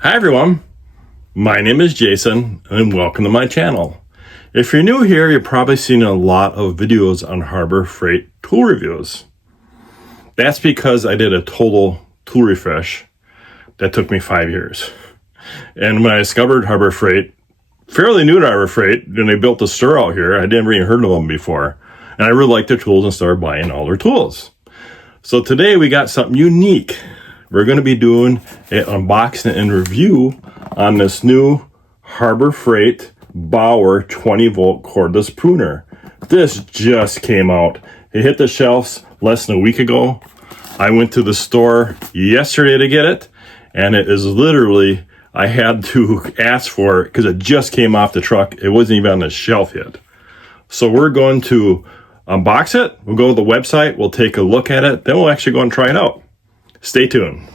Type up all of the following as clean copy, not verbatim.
Hi everyone, my name is Jason and welcome to my channel. If you're new here, you've probably seen a lot of videos on Harbor Freight tool reviews. That's because I did a total tool refresh that took me 5 years. And when I discovered Harbor Freight, fairly new to Harbor Freight, and they built a store out here, I didn't even heard of them before. And I really liked their tools and started buying all their tools. So today we got something unique. We're going to be doing an unboxing and review on this new Harbor Freight BAUER 20V Cordless Pruner. This just came out. It hit the shelves less than a week ago. I went to the store yesterday to get it, and it is literally, I had to ask for it because it just came off the truck. It wasn't even on the shelf yet. So we're going to unbox it. We'll go to the website. We'll take a look at it. Then we'll actually go and try it out. Stay tuned.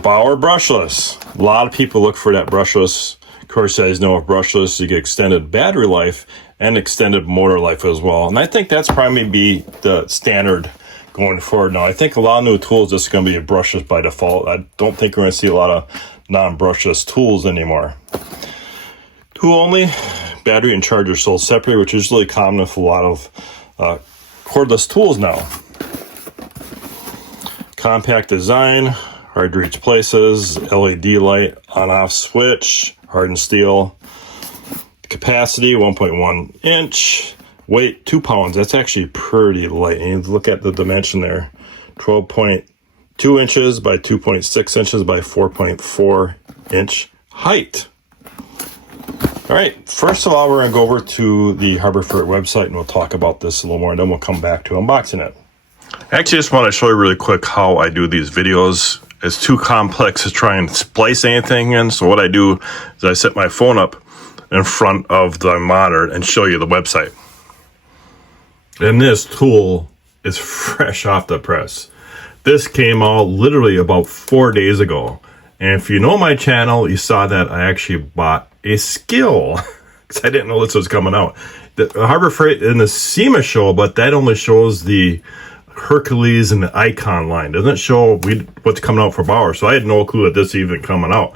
BAUER Brushless. A lot of people look for that brushless. Of course, you guys know with brushless, you get extended battery life and extended motor life as well. And I think that's probably be the standard going forward now. I think a lot of new tools is going to be a brushless by default. I don't think we're going to see a lot of non-brushless tools anymore. Tool only, battery and charger sold separately, which is really common with a lot of cordless tools now. Compact design, hard to reach places, LED light, on-off switch, hardened steel. Capacity 1.1 inch, weight 2 pounds. That's actually pretty light. And you look at the dimension there, 12.2 inches by 2.6 inches by 4.4 inch height. All right, first of all, we're gonna go over to the Harbor Freight website and we'll talk about this a little more, and then we'll come back to unboxing it. I actually just want to show you really quick how I do these videos. It's too complex to try and splice anything in, so what I do is I set my phone up in front of the monitor and show you the website. And this tool is fresh off the press. This came out literally about 4 days ago. And if you know my channel, you saw that I actually bought a skill because I didn't know this was coming out. The Harbor Freight in the SEMA show, but that only shows the Hercules and the Icon line. Doesn't show what's coming out for BAUER. So I had no clue that this even coming out.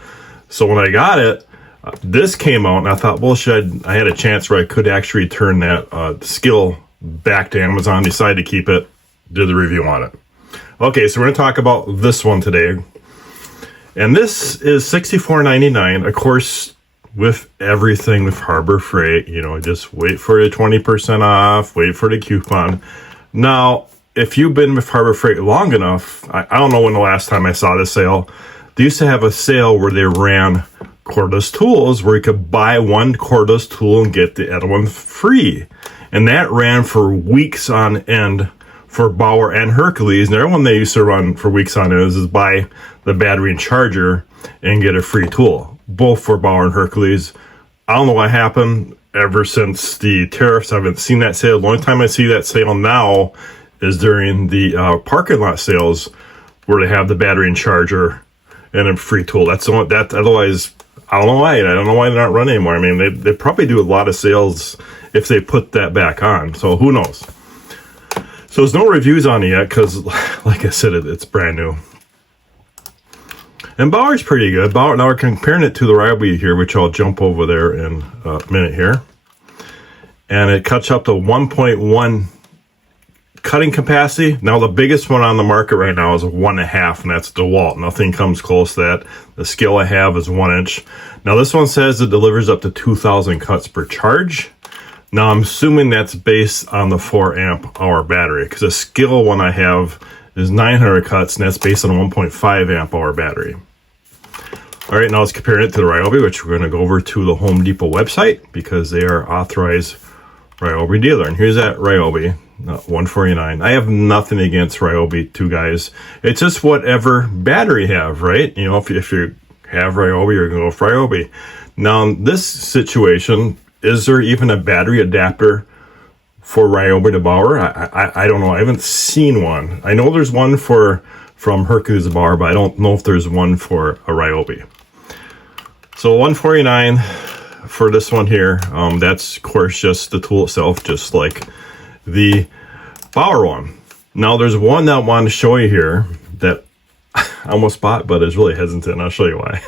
So when I got it, this came out and I thought, well, I had a chance where I could actually return that skill back to Amazon, decided to keep it, did the review on it. Okay, so we're going to talk about this one today. And this is $64.99. Of course, with everything with Harbor Freight, you know, just wait for the 20% off, wait for the coupon. Now, if you've been with Harbor Freight long enough, I don't know when the last time I saw this sale. They used to have a sale where they ran cordless tools where you could buy one cordless tool and get the other one free. And that ran for weeks on end for BAUER and Hercules. And the other one they used to run for weeks on end is buy the battery and charger and get a free tool, both for BAUER and Hercules. I don't know what happened ever since the tariffs. I haven't seen that sale. The only time I see that sale now is during the parking lot sales where they have the battery and charger and a free tool. That's the one that, otherwise, I don't know why. I don't know why they're not running anymore. I mean, they probably do a lot of sales if they put that back on. So who knows? So there's no reviews on it yet because, like I said, it's brand new. And BAUER's pretty good. BAUER, now we're comparing it to the Ryobi here, which I'll jump over there in a minute here. And it cuts up to 1.1 cutting capacity. Now the biggest one on the market right now is 1.5, and that's DeWalt. Nothing comes close to that. The scale I have is 1 inch. Now this one says it delivers up to 2,000 cuts per charge. Now I'm assuming that's based on the 4 amp hour battery because the scale one I have is 900 cuts, and that's based on a 1.5 amp hour battery. All right, now let's compare it to the Ryobi, which we're going to go over to the Home Depot website because they are authorized Ryobi dealer. And here's that Ryobi. $149. I have nothing against Ryobi, two guys. It's just whatever battery you have, right? You know, if you have Ryobi, you're going to go with Ryobi. Now, in this situation, is there even a battery adapter for Ryobi to BAUER? I don't know. I haven't seen one. I know there's one from Hercules to BAUER, but I don't know if there's one for a Ryobi. So $149 for this one here. That's, of course, just the tool itself, just like the BAUER one. Now there's one that I want to show you here that I almost bought, but I was really hesitant, and I'll show you why.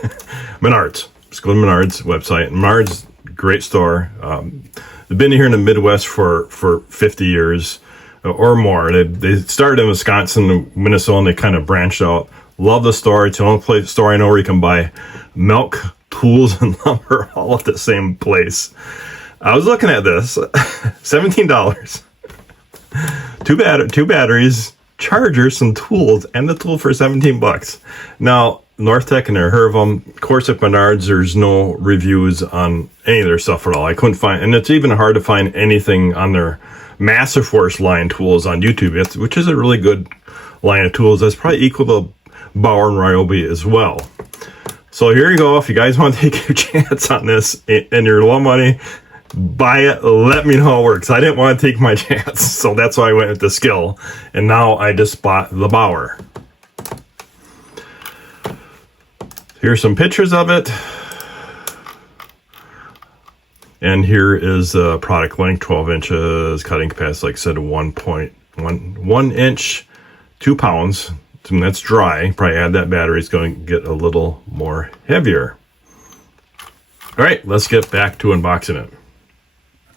Menards. Just go to Menards website. Menards, great store. They've been here in the Midwest for 50 years or more. They started in Wisconsin, Minnesota, and they kind of branched out. Love the store. It's the only store I know where you can buy milk, tools, and lumber all at the same place. I was looking at this, $17. Two batteries, chargers, some tools, and the tool for 17 bucks. Now, North Tech, and I heard of them. Of course, at Menards, there's no reviews on any of their stuff at all. I couldn't find, and it's even hard to find anything on their Massive Force line tools on YouTube, which is a really good line of tools. That's probably equal to BAUER and Ryobi as well. So here you go. If you guys want to take your chance on this and you're low money, buy it. Let me know how it works. I didn't want to take my chance, so that's why I went with the Skill, and now I just bought the BAUER. Here's some pictures of it. And here is the product length, 12 inches, cutting capacity, like I said, 1.1 inch, 2 pounds. And that's dry. Probably add that battery, it's going to get a little more heavier. All right, let's get back to unboxing it.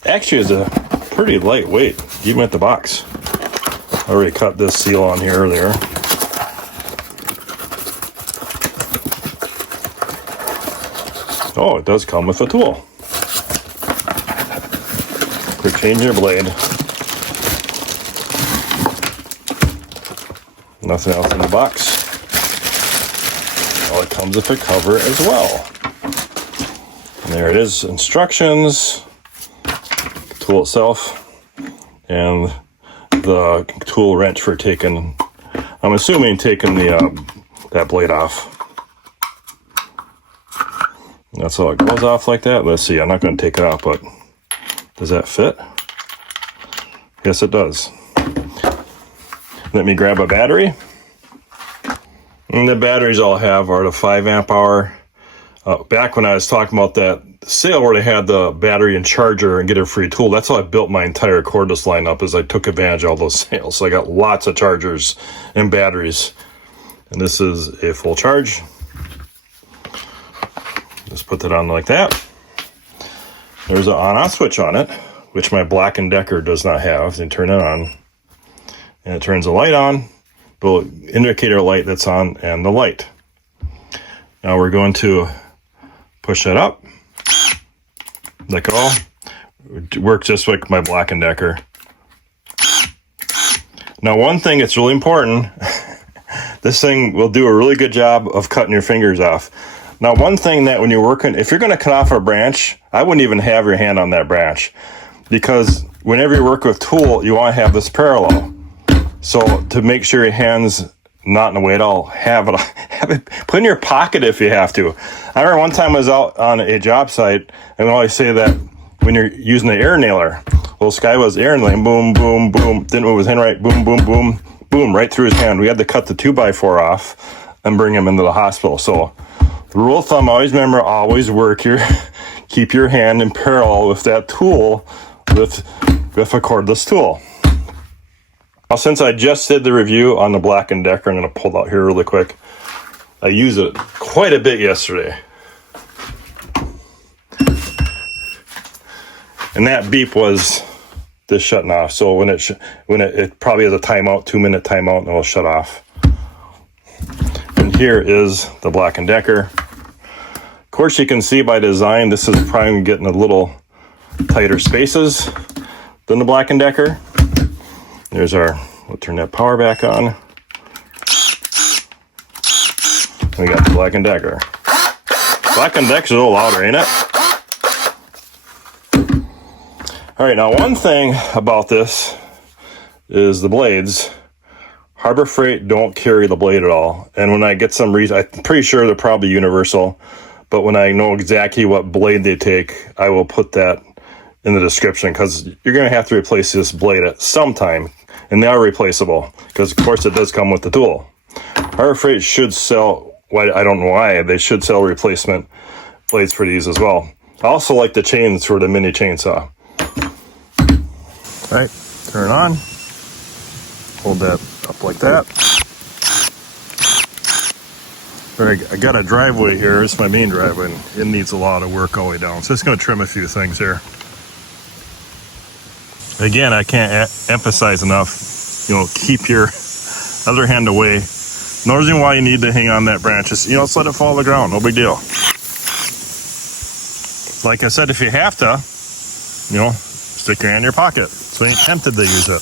Actually, it's a pretty lightweight, even at the box. I already cut this seal on here earlier. Oh, it does come with a tool. Quick change your blade. Nothing else in the box. Oh, it comes with a cover as well. And there it is, instructions, the tool itself, and the tool wrench for taking, I'm assuming taking the that blade off. That's how it goes off like that. Let's see, I'm not going to take it out, but does that fit? Yes, it does. Let me grab a battery. And the batteries I'll have are the 5 amp hour. Back when I was talking about that sale where they had the battery and charger and get a free tool, that's how I built my entire cordless lineup, is I took advantage of all those sales. So I got lots of chargers and batteries. And this is a full charge. Just put that on like that. There's an on-off switch on it, which my Black & Decker does not have. You turn it on, and it turns the light on, the indicator light that's on, and the light. Now we're going to push that up, let go. It works just like my Black & Decker. Now, one thing that's really important, this thing will do a really good job of cutting your fingers off. Now, one thing that when you're working, if you're going to cut off a branch, I wouldn't even have your hand on that branch, because whenever you work with tool, you want to have this parallel. So to make sure your hand's not in the way at all, have it put in your pocket if you have to. I remember one time I was out on a job site, and I always say that when you're using the air nailer, well, this guy was air nailing, boom, boom, boom, didn't move his hand right, boom, boom, boom, boom, right through his hand. We had to cut the 2x4 off and bring him into the hospital. So the rule of thumb, always remember, always keep your hand in parallel with that tool, with a cordless tool. Now, since I just did the review on the Black & Decker, I'm going to pull it out here really quick. I used it quite a bit yesterday. And that beep was this shutting off. So when it probably has a timeout, 2-minute timeout, and it'll shut off. And here is the Black & Decker. Of course, you can see by design, this is probably getting a little tighter spaces than the Black & Decker. There's our, we'll turn that power back on. We got the Black & Decker. Black & Decker's a little louder, ain't it? All right, now one thing about this is the blades. Harbor Freight don't carry the blade at all. And when I get some reason, I'm pretty sure they're probably universal, but when I know exactly what blade they take, I will put that in the description, because you're going to have to replace this blade at some time, and they are replaceable, because of course it does come with the tool. Harbor Freight should sell, I don't know why, they should sell replacement blades for these as well. I also like the chains for the mini chainsaw. All right, turn it on, hold that up like that. I got a driveway here. It's my main driveway, and it needs a lot of work all the way down. So just going to trim a few things here. Again, I can't emphasize enough, you know, keep your other hand away. No reason why you need to hang on that branch. Just, you know, just let it fall to the ground. No big deal. Like I said, if you have to, you know, stick your hand in your pocket so you ain't tempted to use it.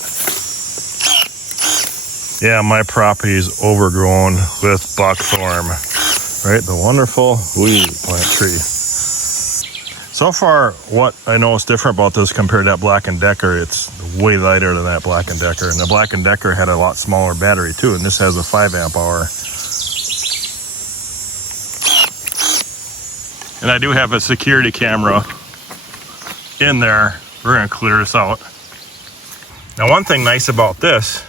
Yeah, my property is overgrown with buckthorn, right? The wonderful weed plant tree. So far, what I know is different about this compared to that Black & Decker, it's way lighter than that Black & Decker. And the Black & Decker had a lot smaller battery too, and this has a 5 amp hour. And I do have a security camera in there. We're gonna clear this out. Now, one thing nice about this,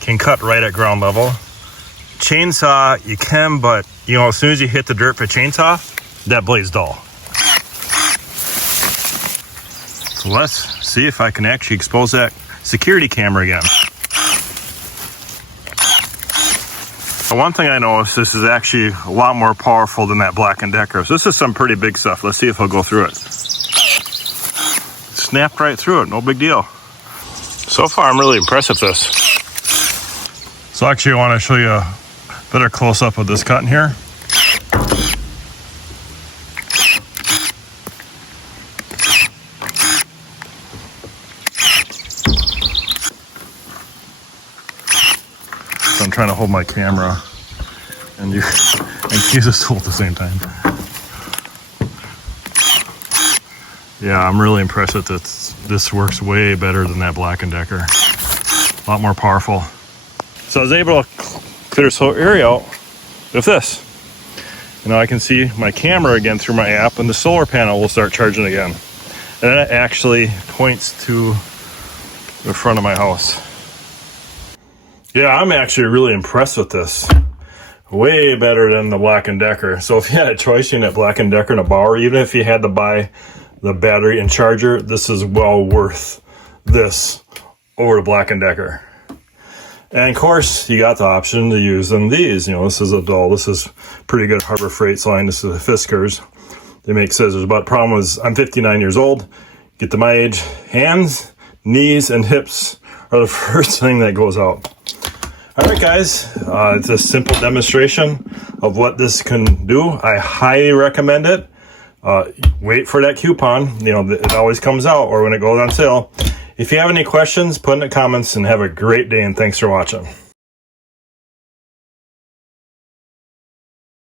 can cut right at ground level. Chainsaw, you can, but you know, as soon as you hit the dirt for chainsaw, that blade's dull. So let's see if I can actually expose that security camera again. The one thing I noticed, this is actually a lot more powerful than that Black & Decker. So this is some pretty big stuff. Let's see if I'll go through it. Snapped right through it, no big deal. So far, I'm really impressed with this. So actually, I want to show you a better close-up of this cutting here. So I'm trying to hold my camera and use this tool at the same time. Yeah, I'm really impressed that this works way better than that Black & Decker. A lot more powerful. So I was able to clear this whole area out with this. And now I can see my camera again through my app, and the solar panel will start charging again. And that actually points to the front of my house. Yeah, I'm actually really impressed with this. Way better than the Black & Decker. So if you had a choice between a Black & Decker and a BAUER, even if you had to buy the battery and charger, this is well worth this over the Black & Decker. And of course, you got the option to use them these. You know, this is a dull. This is pretty good Harbor Freight line. This is a Fiskars. They make scissors. But the problem is, I'm 59 years old. Get to my age, hands, knees, and hips are the first thing that goes out. All right, guys. It's a simple demonstration of what this can do. I highly recommend it. Wait for that coupon. You know, it always comes out, or when it goes on sale. If you have any questions, put in the comments, and have a great day, and thanks for watching.